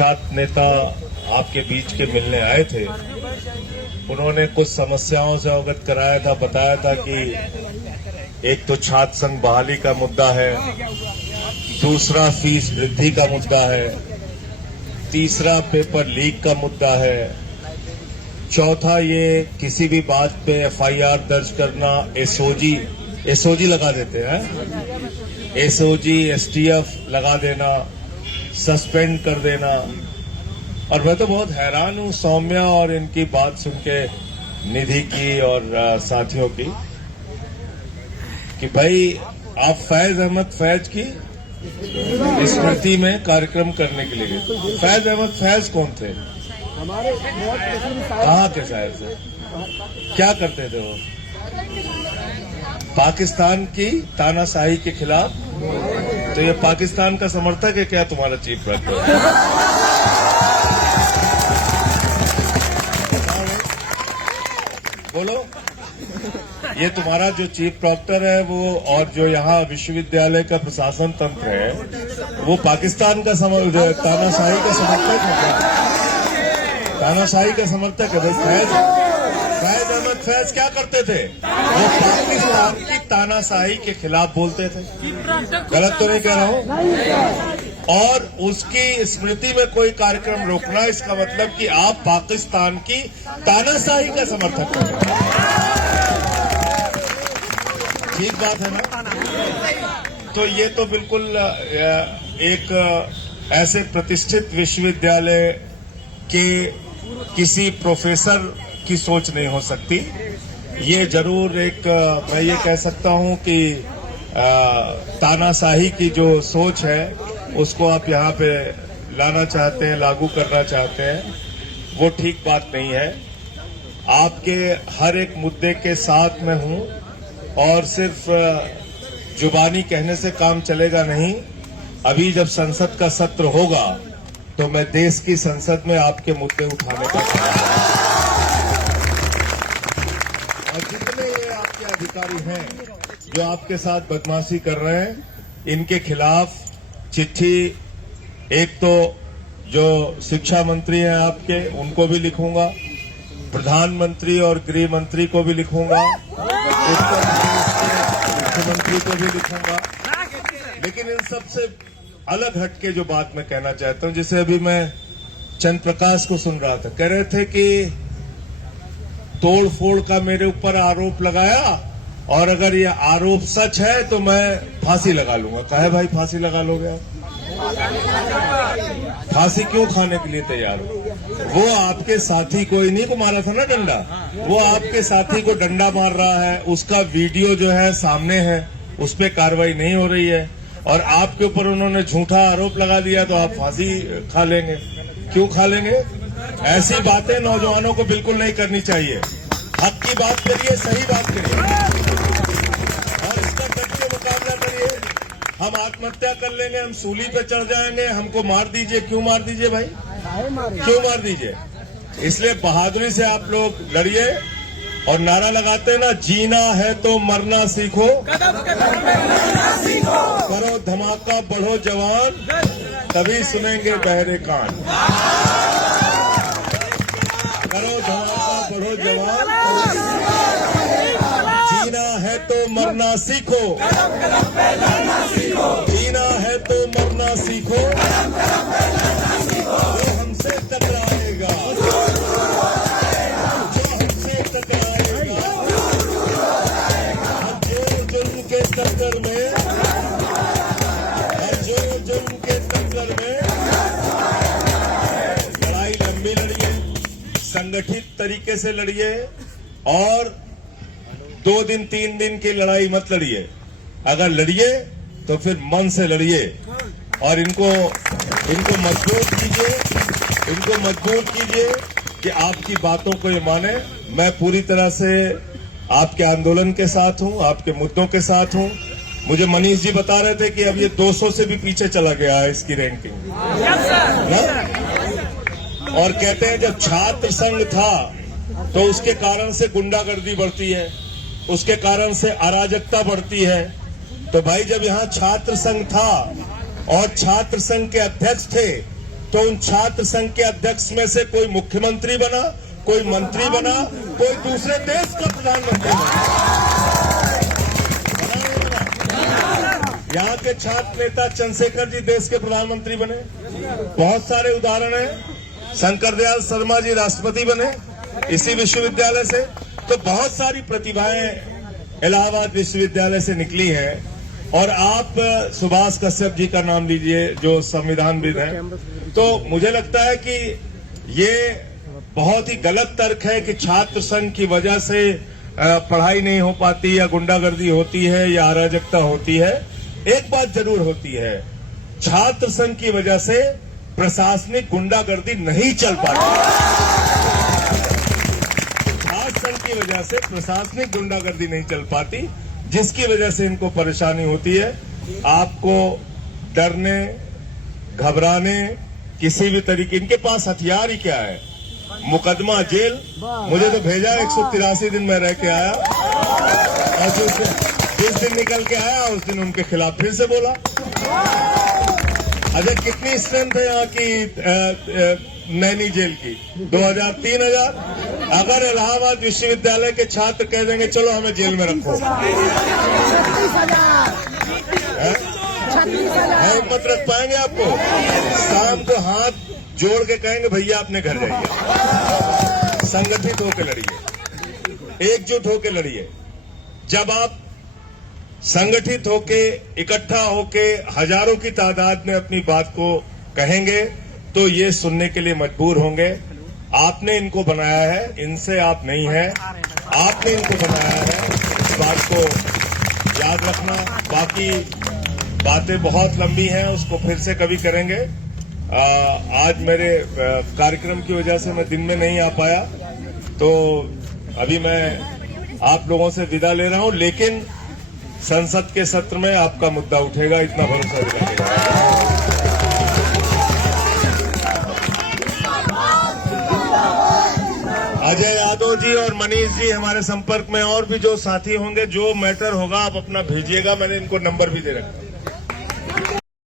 प्रख्यात नेता आपके बीच के मिलने आए थे। उन्होंने कुछ समस्याओं से अवगत कराया था, बताया था कि एक तो छात्र संघ बहाली का मुद्दा है, दूसरा फीस वृद्धि का मुद्दा है, तीसरा पेपर लीक का मुद्दा है, चौथा ये किसी भी बात पे एफआईआर दर्ज करना, एसओजी लगा देते हैं, एसओजी एसटीएफ लगा देना, सस्पेंड कर देना। और मैं तो बहुत हैरान हूं सौम्या और इनकी बात सुन के, निधि की और साथियों की, कि भाई आप फैज अहमद फैज की स्मृति में कार्यक्रम करने के लिए गए। फैज अहमद फैज कौन थे? हमारे कहाँ के शायर थे? क्या करते थे वो? पाकिस्तान की तानाशाही के खिलाफ। तो ये पाकिस्तान का समर्थक है क्या तुम्हारा चीफ प्रॉक्टर? बोलो, ये तुम्हारा जो चीफ प्रॉक्टर है वो, और जो यहाँ विश्वविद्यालय का प्रशासन तंत्र है, वो पाकिस्तान का तानाशाही का समर्थक है क्या? तानाशाही का समर्थक है भाई। फैज अहमद फैज क्या करते थे? वो पाकिस्तान की तानाशाही के खिलाफ बोलते थे। गलत तो नहीं कह रहा हूँ? और उसकी स्मृति में कोई कार्यक्रम रोकना, इसका मतलब कि आप पाकिस्तान की तानाशाही का समर्थक हैं। ठीक बात है ना? तो ये तो बिल्कुल एक ऐसे प्रतिष्ठित विश्वविद्यालय के किसी प्रोफेसर की सोच नहीं हो सकती। ये जरूर एक, मैं ये कह सकता हूं कि तानाशाही की जो सोच है उसको आप यहाँ पे लाना चाहते हैं, लागू करना चाहते हैं, वो ठीक बात नहीं है। आपके हर एक मुद्दे के साथ मैं हूं, और सिर्फ जुबानी कहने से काम चलेगा नहीं। अभी जब संसद का सत्र होगा तो मैं देश की संसद में आपके मुद्दे उठाने का, और जितने ये आपके अधिकारी हैं जो आपके साथ बदमाशी कर रहे हैं, इनके खिलाफ चिट्ठी, एक तो जो शिक्षा मंत्री हैं आपके, उनको भी लिखूंगा, प्रधानमंत्री और गृह मंत्री को भी लिखूंगा, मुख्यमंत्री को भी लिखूंगा। लेकिन इन सबसे अलग हटके जो बात मैं कहना चाहता हूं, जिसे अभी मैं चंद्र प्रकाश को सुन रहा था, कह रहे थे कि तोड़ फोड़ का मेरे ऊपर आरोप लगाया, और अगर ये आरोप सच है तो मैं फांसी लगा लूंगा। कहे भाई फांसी लगा लोगे आप? फांसी क्यों खाने के लिए तैयार हो? वो आपके साथी को इन्हीं को मारा था ना डंडा, वो आपके साथी को डंडा मार रहा है, उसका वीडियो जो है सामने है, उस पर कार्रवाई नहीं हो रही है, और आपके ऊपर उन्होंने झूठा आरोप लगा दिया तो आप फांसी खा लेंगे। क्यों खा लेंगे? ऐसी बातें नौजवानों को बिल्कुल नहीं करनी चाहिए। हक की बात करिए, सही बात करिए, और इसका डट के मुकाबला करिए। हम आत्महत्या कर लेंगे, हम सूली पे चढ़ जाएंगे, हमको मार दीजिए। क्यों मार दीजिए भाई? क्यों मार दीजिए? इसलिए बहादुरी से आप लोग लड़िए, और नारा लगाते हैं ना, जीना है तो मरना सीखो, करो धमाका बढ़ो जवान, तभी सुनेंगे बहरे कान। करो धमाका बढ़ो जवान, जीना है तो मरना सीखो, जीना है तो मरना सीखो, जो हमसे टकराएगा, जो हमसे टकराएगा, जो जुल्म के टक्कर में, जो जुल्म के टक्कर में, लड़ाई लंबी लड़िए, संगठित तरीके से लड़िए, और 2 दिन 3 दिन की लड़ाई मत लड़िए। अगर लड़िए तो फिर मन से लड़िए, और इनको मजबूर कीजिए, इनको मजबूर कीजिए कि आपकी बातों को ये माने। मैं पूरी तरह से आपके आंदोलन के साथ हूं, आपके मुद्दों के साथ हूं। मुझे मनीष जी बता रहे थे कि अब ये 200 से भी पीछे चला गया है इसकी रैंकिंग, और कहते हैं जब छात्र संघ था तो उसके कारण से गुंडागर्दी बढ़ती है, उसके कारण से अराजकता बढ़ती है। तो भाई जब यहाँ छात्र संघ था और छात्र संघ के अध्यक्ष थे तो उन छात्र संघ के अध्यक्ष में से कोई मुख्यमंत्री बना, कोई मंत्री बना, कोई दूसरे देश का प्रधानमंत्री बना। यहाँ के छात्र नेता चंद्रशेखर जी देश के प्रधानमंत्री बने। बहुत सारे उदाहरण हैं। शंकरदयाल शर्मा जी राष्ट्रपति बने इसी विश्वविद्यालय से। तो बहुत सारी प्रतिभाएं इलाहाबाद विश्वविद्यालय से निकली हैं। और आप सुभाष कश्यप जी का नाम लीजिए जो संविधानविद हैं। तो मुझे लगता है कि ये बहुत ही गलत तर्क है कि छात्र संघ की वजह से पढ़ाई नहीं हो पाती या गुंडागर्दी होती है या अराजकता होती है। एक बात जरूर होती है, छात्र संघ की वजह से प्रशासनिक गुंडागर्दी नहीं चल पाती। छात्र संघ की वजह से प्रशासनिक गुंडागर्दी नहीं चल पाती, जिसकी वजह से इनको परेशानी होती है। आपको डरने, घबराने, किसी भी तरीके, इनके पास हथियार ही क्या है? मुकदमा, जेल। मुझे तो भेजा 183 दिन में रह के आया और जिस दिन निकल के आया उस दिन उनके खिलाफ फिर से बोला। अच्छा, कितनी स्ट्रेंथ है यहाँ की नैनी जेल की? 2000, 3000। अगर इलाहाबाद विश्वविद्यालय के छात्र कह देंगे चलो हमें जेल में रखो, हिम्मत रख पाएंगे आपको? शाम को हाथ जोड़ के कहेंगे भैया अपने घर जाइए। संगठित होकर लड़िए, एकजुट होकर लड़िए। जब आप संगठित होके, इकट्ठा होके हजारों की तादाद में अपनी बात को कहेंगे तो ये सुनने के लिए मजबूर होंगे। आपने इनको बनाया है, इनसे आप नहीं है, आपने इनको बनाया है। इस बात को याद रखना। बाकी बातें बहुत लंबी हैं, उसको फिर से कभी करेंगे। आज मेरे कार्यक्रम की वजह से मैं दिन में नहीं आ पाया, तो अभी मैं आप लोगों से विदा ले रहा हूं। लेकिन संसद के सत्र में आपका मुद्दा उठेगा, इतना भरोसा दिलाइएगा। अजय यादव जी और मनीष जी हमारे संपर्क में, और भी जो साथी होंगे, जो मैटर होगा आप अपना भेजिएगा। मैंने इनको नंबर भी दे रखा है।